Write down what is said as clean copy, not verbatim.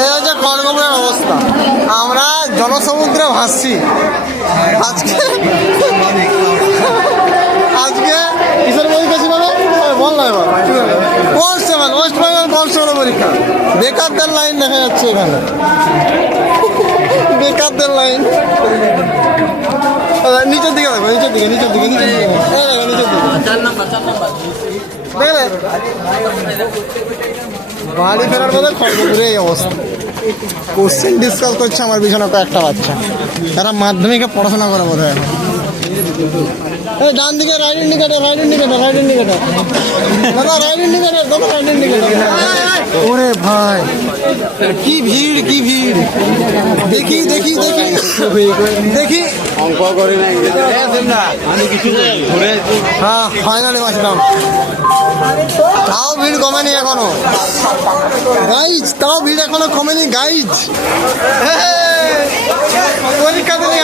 এই হচ্ছে খড়গপুরের অবস্থা। আমরা জনসমুদ্রে ভাসছি আজকে। আজকে কিসের পরীক্ষা ছিল না বল না এবার? কনস্টেবল, ওয়েস্ট বেঙ্গল কনস্টেবল পরীক্ষা। বেকারদের লাইন দেখা যাচ্ছে এখানে, বেকারদের লাইন। নিচের দিকে দেখো, নিচের দিকে, নিচের দিকে, নিচের দিকে, নিচের দিকে। বাড়ি ফেরার পথে খড়গপুরে এই অবস্থা। কোশ্চেন ডিসকাস করছে আমার পিছনে কয়েকটা বাচ্চা, তারা মাধ্যমিকে পড়াশোনা করে বোধ হয়। এই ডান দিকে right indicator, right indicator, right indicator, দাদা রাইট ইন্ডিকেটার, দাদা রাইট ইন্ডিকেটার। ওরে ভাই কি ভিড়, কি ভিড়! দেখি দেখি দেখি দেখি, অঙ্ক করি না আমি কিছু। হ্যাঁ ফাইনালি বাঁচলাম। তাও ভিড় কমেনি এখনো গাইজ, তাও ভিড় এখনো কমেনি গাইজ। পরীক্ষা দিলে